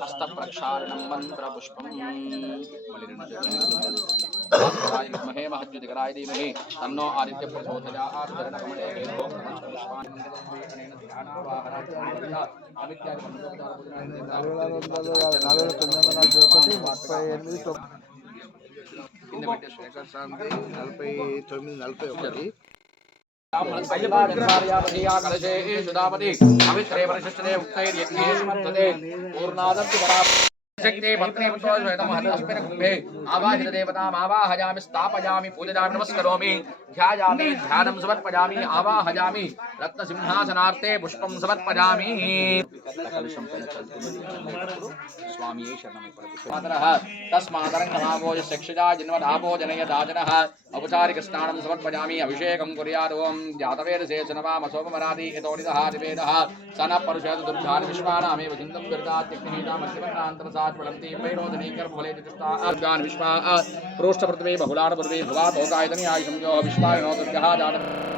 हस्तप्रक्षालनं मंत्रपुष्पं महे महद्युतिकराय धीमहि तन्नो आदित्य प्रचोदयात् चरणकमले शक्ति पत्नी पुष्पस्मिन् कुम्भे आवाहित देवताम् आवाहयामि स्थापयामि पूजयामि नमस्करोमि ध्यायामि ध्यानं समर्पयामि आवाहयामि रत्नसिंहासनार्थे पुष्पं समर्पयामि स्वामी शरणं तस्मादरङ्गमाभोज चक्षुजा जिन्वदाभोजनय दाजनः औपचारिक स्नानं समर्पयामि अभिषेकं कुर्यात् ओं जातवेदसे सनवामसोमरादि यतोनिदः दिवेदः सन परुषद दुर्धान विश्वानामेव चिन्तं विरदात्यग्निहीता मध्यमन्तान्तरसात्वलन्ति वैरोधनीकर्मफले चतुष्टा अर्गान् विश्वा प्रोष्ठपृथ्वी बहुलानपृथ्वी भुवातोकायतनि आयुषंयो विश्वायनो दुर्गः जातः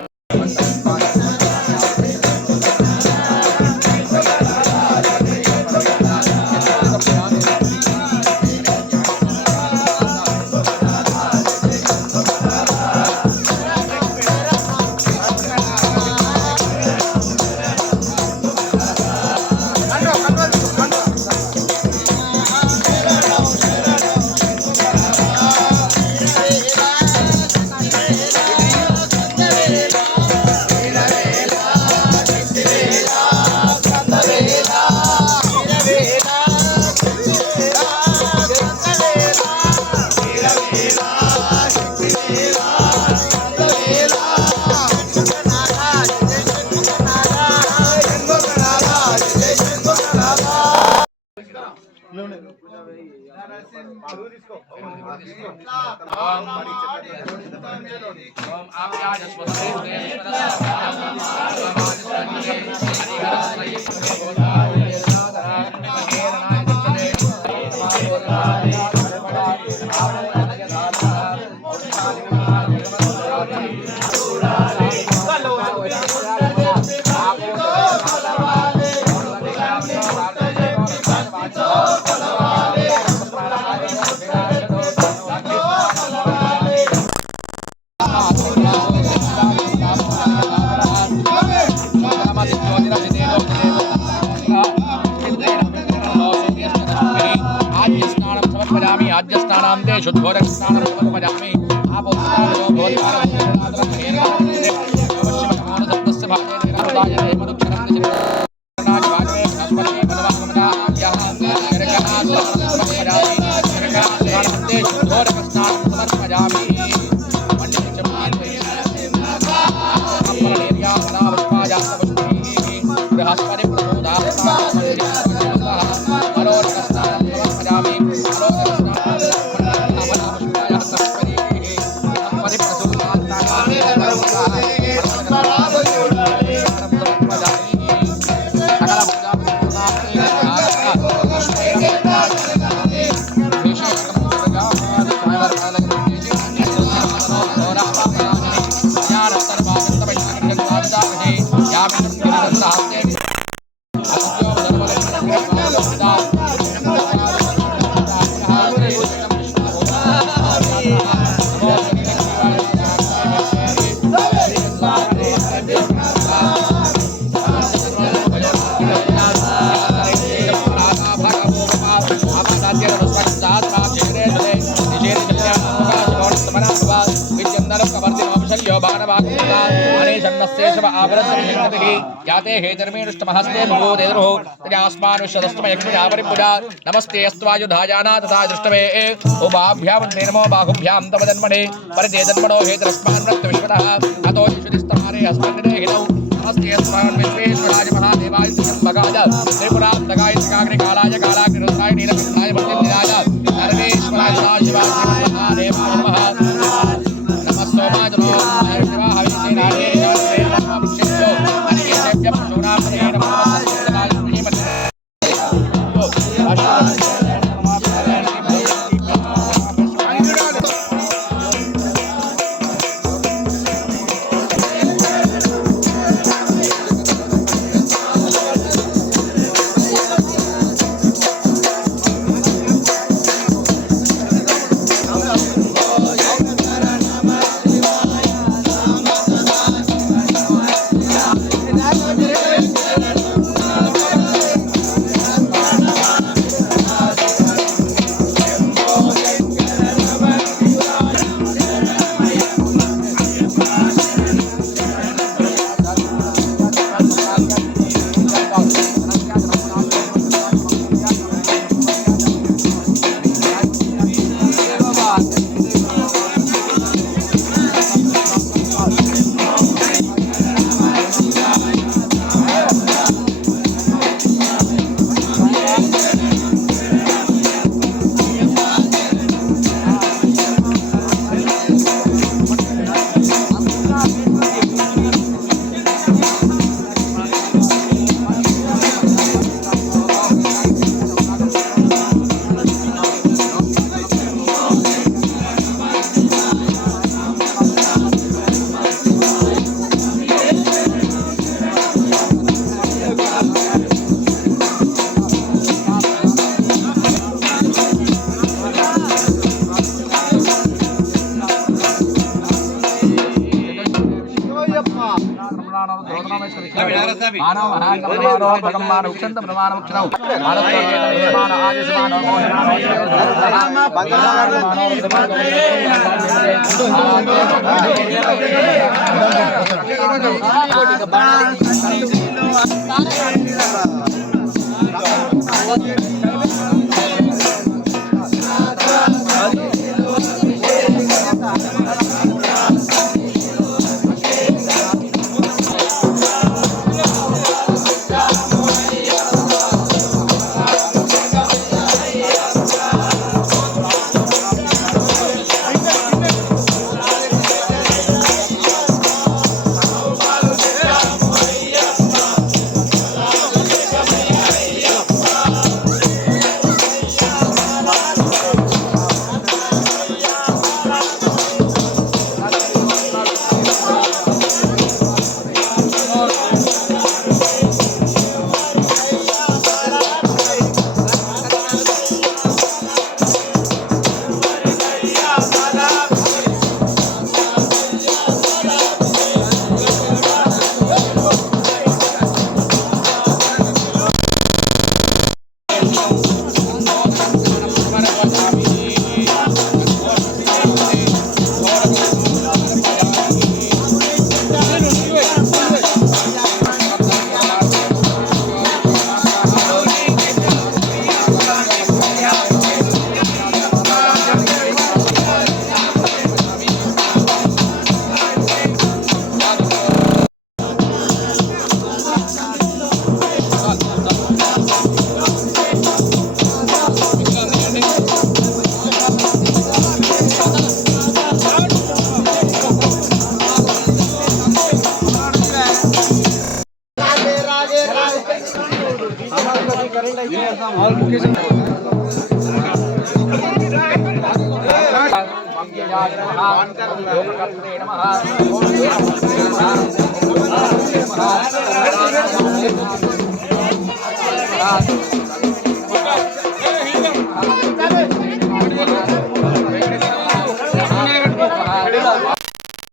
आद्यस्नानान्ते शुद्धोदकस्नानं समर्पयामि आपोस्नानो भवति याते हे धर्मेणुष्टमहस्ते मुगोदेदरो तजास्मान् विश्वदस्तमयक्ष्मयापरिपूजा नमस्ते अस्त्वायुधायाना तथा दृष्टवे उभाभ्यां नमो बाहुभ्यां तव जन्मने परिते जन्मनो हे तस्मान् वृत्त विश्वतः अतो विश्वदिस्तमारे अस्मन्ने हिनौ नमस्ते अस्मान् विश्वेश्वराय महादेवाय त्र्यम्बकाय त्रिपुरान्तकाय त्रिकाग्निकालाय कालाग्निरुद्धाय नीलकण्ठाय मृत्युञ्जयाय सर्वेश्वराय सदाशिवाय महादेवाय नमः नमः सोमाय नमः शिवाय हविष्येनाय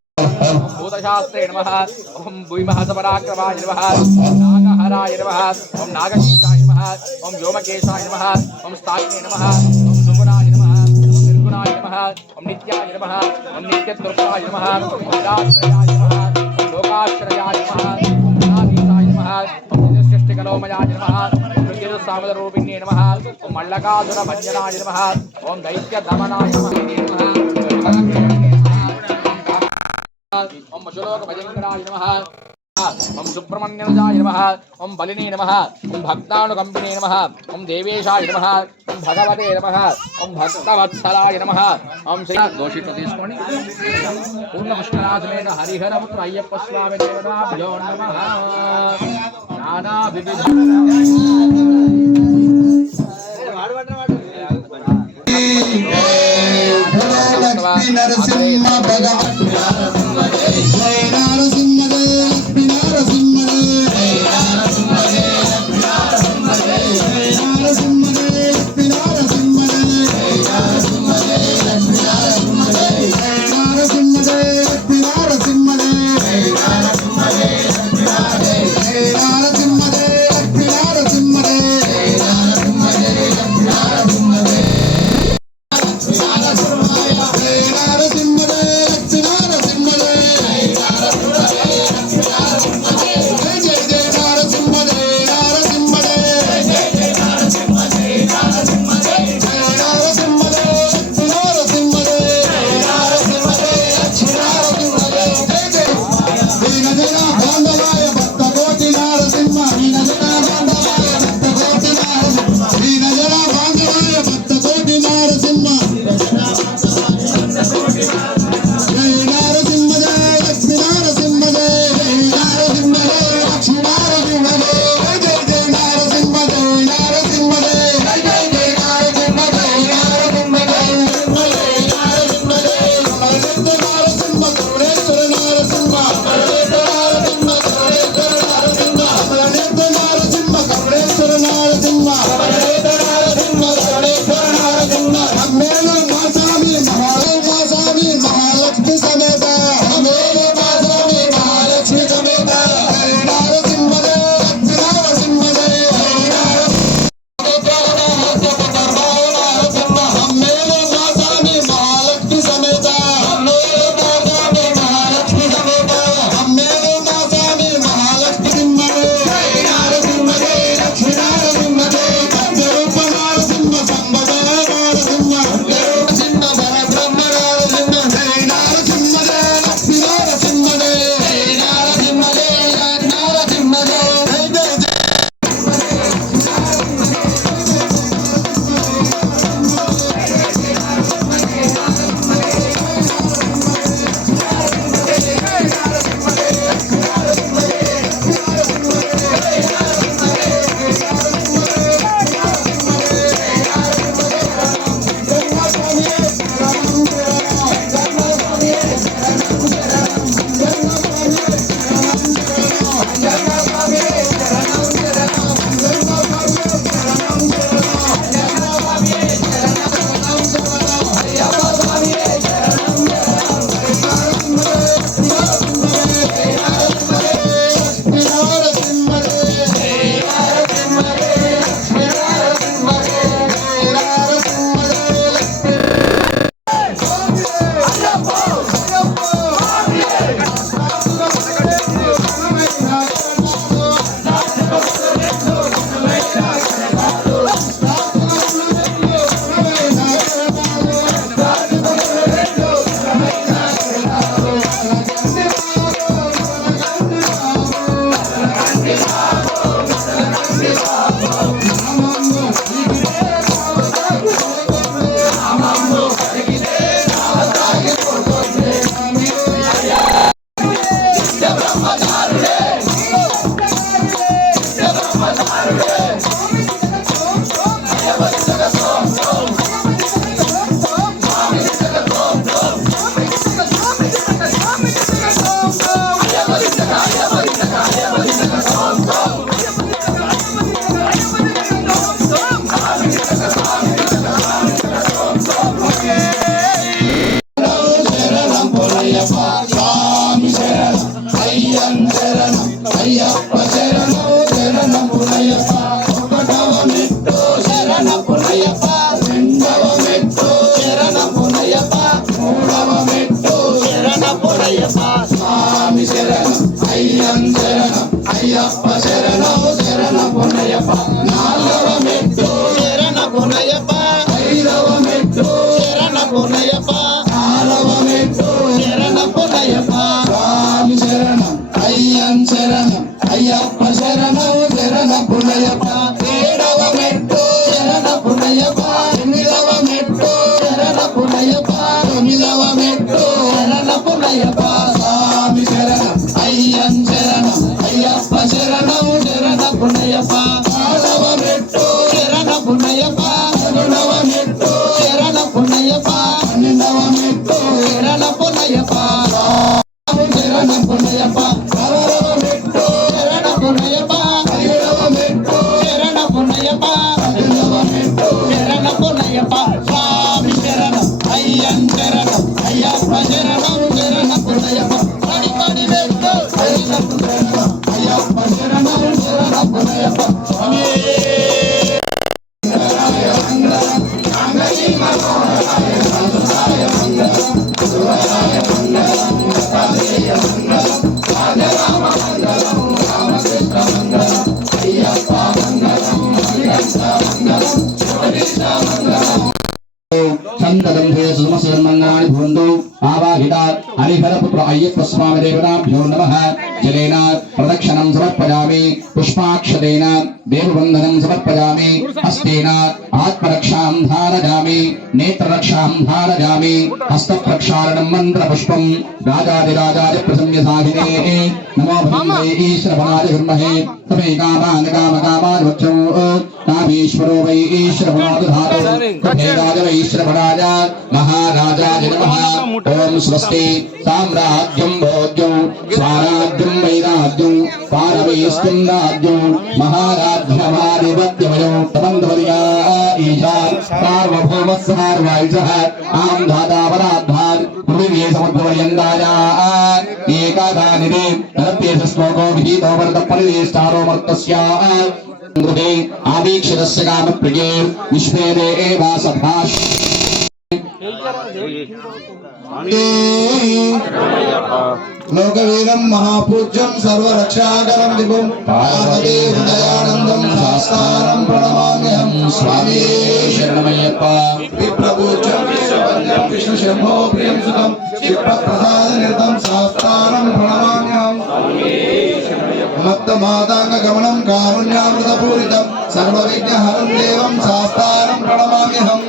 भूतशास्त्रे नमः ओम भूमिमहासपराक्रमाय नमः नागहराय नमः ओम नागशीषाय नमः ओम व्योमकेशाय नमः ओम स्थायिने नमः ओम सुगुणाय नमः ओम निर्गुणाय नमः ओम नित्याय नमः ओम नित्यतृप्ताय नमः ओम निराश्रयाय नमः ओम लोकाश्रयाय नमः ओम नागीशाय नमः ओम नित्यसृष्टिकलोमयाय नमः ओम नित्यसामदरूपिण्ये नमः ओम मल्लकासुरभञ्जनाय नमः ओम दैत्यदमनाय नमः ओम मशुलोक भजंकराय नमः ओम सुब्रह्मण्यजाय नमः ओम बलिने नमः ओम भक्तानुकंपिने नमः ओम देवेशाय नमः ओम भगवते नमः ओम भक्तवत्सलाय नमः ओम श्री घोषित తీసుకోండి పూర్ణ పుష్కరాసమేత హరిహర పుత్ర అయ్యప్ప స్వామి దేవతాభ్యో నమః నానా వివిధ లక్ష్మీ నరసింహ భగవాన్ జయ నరసింహ లక్ష్మీ నరసింహ జయ నరసింహ లక్ష్మీ నరసింహ జయ నరసింహ లక్ష్మీ నరసింహ జయ నరసింహ లక్ష్మీ నరసింహ జయ నరసింహ లక్ష్మీ నరసింహ జయ నరసింహ లక్ష్మీ నరసింహ జయ నరసింహ లక్ష్మీ నరసింహ జయ అయ్యప్ప శరణం శరణ పొన్నయ్యప్ప నాలుగవ మెట్టు శరణ పొన్నయ్యప్ప ఐదవ మెట్టు శరణ పొన్నయ్యప్ప ఆరవ మెట్టు శరణ పొన్నయ్యప్ప స్వామి శరణం అయ్యన్ శరణం అయ్యప్ప శరణం శరణ పొన్నయ్యప్ప ఏడవ మెట్టు శరణ పొన్నయ్యప్ప ఎనిమిదవ మెట్టు శరణ పొన్నయ్యప్ప తొమ్మిదవ మెట్టు శరణ పొన్నయ్యప్ప స్వామి శరణం అయ్యన్ శరణం అయ్యప్ప శరణం శరణ పొన్నయ్యప్ప ఆరవ మెట్టు శరణ పొన్నయ్యప్ప పదకొండవ మెట్టు శరణ పొన్నయ్యప్ప పన్నెండవ మెట్టు శరణ పొన్నయ్యప్ప శరణ పొన్నయ్యప్ప పదహారవ మెట్టు శరణ పొన్నయ్యప్ప పదిహేడవ మెట్టు శరణ పొన్నయ్యప్ప పద్దెనిమిదవ మెట్టు శరణ పొన్నయ్యప్ప స్వామి శరణం అయ్యన్ శరణం అయ్యప్ప శరణం శరణ పొన్నయ్యప్ప పడి పడి మెట్టు శరణ పొన్నయ్యప్ప అయ్యప్ప శరణం శరణ పొన్నయ్యప్ప స్వామి సంతదంభే సుమసన్మన్నాని భవంతు ఆవాహితా హరిహరపుత్ర అయ్యప్ప స్వామి దేవతాభ్యో నమః జలేన ప్రదక్షిణం సమర్పయామి పుష్పాక్షతేన దేవవందనం సమర్పయామి హస్తేన ఆత్మరక్షాం ధారయామి నేత్రరక్షాం ధారయామి హస్తప్రక్షాళనం మంత్రపుష్పం రాజాదిరాజాయ ప్రసమ్య సాధినే నమో భగవతే ఈశ్వరాయ విద్మహే తమే కామాన్ కామకామాన్ వక్షో కామేశ్వరో వై ఈశ్వరో ధాతో తథేరాజ వై ఈశ్వరరాజ మహారాజాయ నమః ఓం స్వస్తి సామ్రాజ్యం భోజ్యం స్వరాజ్యం వైరాజ్యం పారమేస్తం రాజ్యం మహారాజ్యమాధిపత్యమయం తమంతవర్యా ఈశా సార్వభౌమ సార్వాయుజః ఆం ధాతావరాధ్వాద్ పృథివీ సముద్రపర్యంతాయా ఏకాదానిదే నరత్యేష శ్లోకో విహితో వరద పరివేష్టారో మర్తస్యా గృహే ఆదీక్షితస్య కామప్రియే విశ్వే దేవా సభాష్ లోకవీరం మహాపూజ్యం సర్వరక్షాకరం విభుం పార్వతీ హృదయానందం శాస్త్రం ప్రణమామ్యహం స్వామి శరణమయ్యప్ప విప్రపూజ్యం విశ్వవంద్యం విష్ణుశంభో ప్రియం సుతం విప్రప్రసాద నిరతం శాస్త్రం ప్రణమామ్యహం మత్త మాతాంగ గమనం కారుణ్యామృత పూరితం సర్వవిఘ్నహరం దేవం శాస్త్రం ప్రణమామ్యహం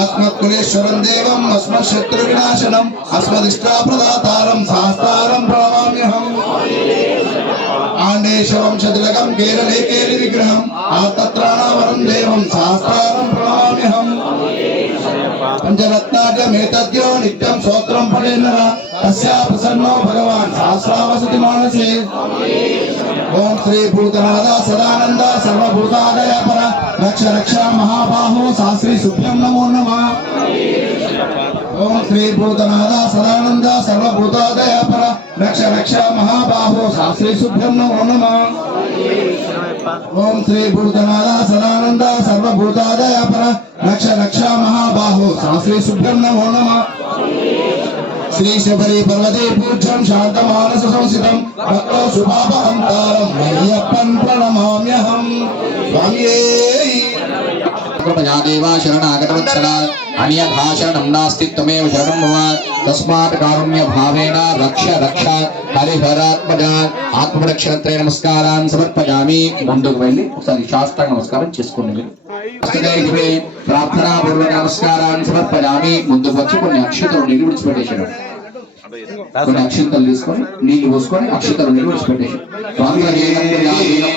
अस्मत्कुलेश्वरं देवम् अस्मत्शत्रुविनाशनम् अस्मदिष्टाप्रदातारं शास्तारं प्रणमाम्यहम् आण्डेशवंशतिलकं केरले केलिविग्रहम् आत्तत्राणावरं देवं शास्तारं प्रणमाम्यहम् पंचरत्नाट्यमेतद्यो नित्यं स्तोत्रं पठेन्नर तस्या प्रसन्नो भगवान् सहस्रावसति मानसे ओम श्री भूतनाथ सदानंद सर्वभूतादय पर रक्ष रक्ष महाबाहो शास्त्री सुभ्यं नमो नमः ओम श्री भूतनाथ सदानंद सर्वभूतादय पर रक्ष रक्ष महाबाहो शास्त्री सुभ्यं नमो नमः ओम श्री भूतनाथ सदानंद सर्वभूतादय पर रक्ष रक्ष महाबाहो शास्त्री सुभ्यं नमो नमः श्री शबरी पर्वते पूज्यं शान्तमानस संस्थितं भक्तो शुभापहंतारं मय्यप्पं प्रणमाम्यहं स्वामिये कृपया देवा शरणागतवत्सला अन्यथा शरणं नास्ति त्वमेव शरणं मम तस्मात् कारुण्य भावेन रक्ष रक्ष हरिहरात्मजा ఆత్మరక్షణత్రయ నమస్కారాన్ని సమర్పయామి. ముందుకు వెళ్ళి ఒకసారి శాస్త్రాంగ నమస్కారం చేసుకోండి. ప్రార్థనా పూర్వక నమస్కారాన్ని సమర్పయామి. ముందుకు వచ్చి కొన్ని అక్షతలు నీళ్ళు విడిచిపెట్టేశారు. కొన్ని అక్షతలు తీసుకొని నీళ్లు పోసుకొని అక్షతలు నీళ్ళు విడిచిపెట్టేశారు.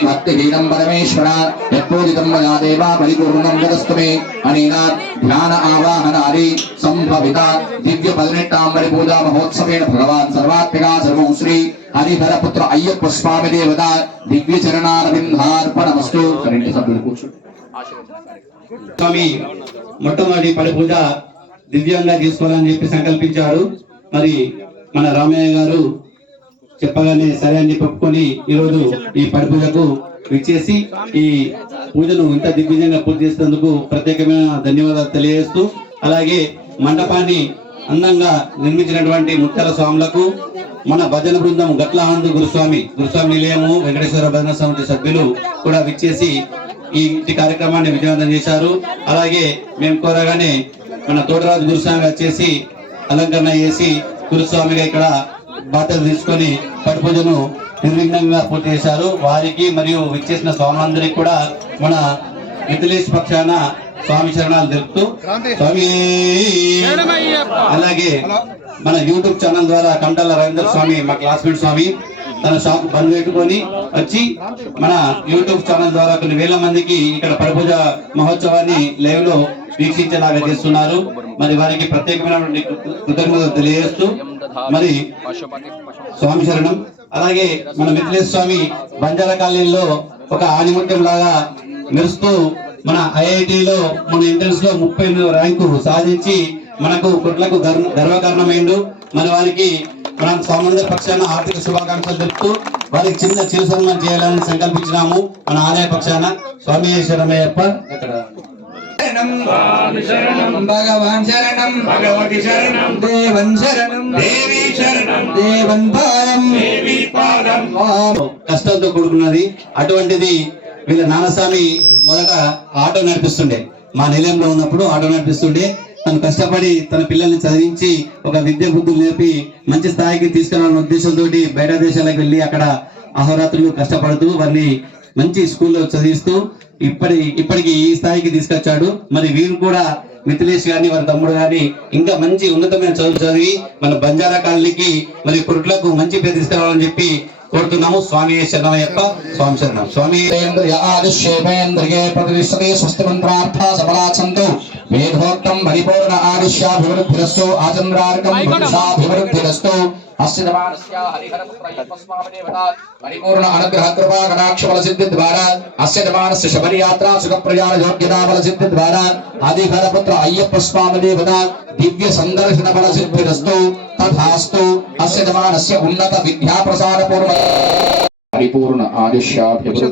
భక్తిహీనం పరమేశ్వర యత్పోదితం మయా దేవా పరిపూర్ణం జగస్తమే అనేన ధ్యాన ఆవాహనాది సంభవిత దివ్య 18వ పూజా మహోత్సవేన భగవాన్ సర్వాత్మికా సర్వం శ్రీ హరిహరపుత్ర అయ్యప్ప స్వామి దేవత దివ్య చరణారవిందార్పణమస్తు. ఇంటి సభ్యులు కూర్చోండి. స్వామి మొట్టమొదటి పడి పూజ దివ్యంగా చేసుకోవాలని చెప్పి సంకల్పించారు. మరి మన రామయ్య గారు చెప్పగానే సరే అని చెప్పి ఒప్పుకొని ఈరోజు ఈ పడి పూజకు విచ్చేసి ఈ పూజను ఇంత దిగ్విజయంగా పూర్తి చేసినందుకు ప్రత్యేకమైన ధన్యవాదాలు తెలియజేస్తూ, అలాగే మండపాన్ని అందంగా నిర్మించినటువంటి ముత్యాల స్వాములకు మన భజన బృందం గట్లహాందు గురుస్వామి నిలయము వెంకటేశ్వర భజన సమితి సభ్యులు కూడా విచ్చేసి ఈ కార్యక్రమాన్ని విజయవంతం చేశారు. అలాగే మేము కోరగానే మన తోటరాజు గురుస్వామి వచ్చేసి అలంకరణ చేసి గురుస్వామిగా ఇక్కడ బాధ్యత తీసుకొని పడి పూజను నిర్విఘ్నంగా పూర్తి చేశారు. వారికి మరియు విచ్చేసిన స్వాములందరికీ కూడా మన మిథిలేష్ పక్షాన స్వామి శరణాలు తెలుపుతూ స్వామి. అలాగే మన యూట్యూబ్ ఛానల్ ద్వారా కంటాల రవీంద్ర స్వామి మా క్లాస్మేట్ స్వామి తన షాప్ బంద్ పెట్టుకొని వచ్చి మన యూట్యూబ్ ఛానల్ ద్వారా కొన్ని వేల మందికి ఇక్కడ పరపూజ మహోత్సవాన్ని లైవ్ లో వీక్షించేలాగా చేస్తున్నారు. మరి వారికి ప్రత్యేకమైనటువంటి కృతజ్ఞతలు తెలియజేస్తూ మరి స్వామి శరణం. అలాగే మన మిథిలేష్ స్వామి బంజారా కాలనీలో ఒక ఆణిముత్యం లాగా మెరుస్తూ మన ఐఐటిలో మన ఎంట్రన్స్ లో 38 ర్యాంకు సాధించి మనకు కుట్లకు గర్వకారణమైండు. మన వారికి మనం స్వామందరి పక్షాన ఆర్థిక శుభాకాంక్షలు తెలుపుతూ వారికి చిన్న చిరు సన్మానం చేయాలని సంకల్పించినాము మన ఆలయ పక్షాన. స్వామి శరణమయ్యప్ప. భగవాన్ శరణం భగవతి శరణం దేవన్ శరణం దేవి శరణం దేవన్ పాదం దేవి పాదం. కష్టంతో కూడుకున్నది. అటువంటిది వీళ్ళ నాన్నస్వామి మొదట ఆటో నడిపిస్తుండే, మా నిలయంలో ఉన్నప్పుడు ఆటో నడిపిస్తుండే. తను కష్టపడి తన పిల్లల్ని చదివించి ఒక విద్య బుద్ధులు నేర్పి మంచి స్థాయికి తీసుకెళ్లాలన్న ఉద్దేశంతో బయట దేశాలకు వెళ్ళి అక్కడ అహోరాత్రులు కష్టపడుతూ వారిని మంచి స్కూల్లో చదివిస్తూ ఇప్పటికి ఈ స్థాయికి తీసుకొచ్చాడు. మరి వీరు కూడా మిథిలేష్ గాని వారి తమ్ముడు గాని ఇంకా మంచి ఉన్నతమైన చదువు చదివి మన బంజారా కాలనీకి మరి కుట్లకు మంచి పేరు తీసుకురావాలని చెప్పి కోరుతున్నాము. స్వామి శరణమయ్యప్ప. స్వామి శరణం. స్వామి ఆదిశ్యేంద్రియే ప్రతిష్టతే స్వస్తి మంత్రార్థ సఫలాచంతు వేదోక్తం పరిపూర్ణ ఆదిశ్యాభివృద్ధిరస్తు ఆచంద్రార్కం పురుషాభివృద్ధిరస్తు పరిపూర్ణ అనుగ్రహ కృపా కటాక్ష బల సిద్ధి ద్వారా అస్య దమానస్య శబరి యాత్రా సుఖ ప్రయాణ యోగ్యతా బల సిద్ధి ద్వారా ఆదిహర పుత్ర అయ్యప్ప స్వామి దేవత దివ్య సందర్శన బల సిద్ధిరస్తు తథాస్తు. అస్య దమానస్య ఉన్నత విద్యా ప్రసార పూర్ణ పరిపూర్ణ ఆదిశ్యాభివృద్ధి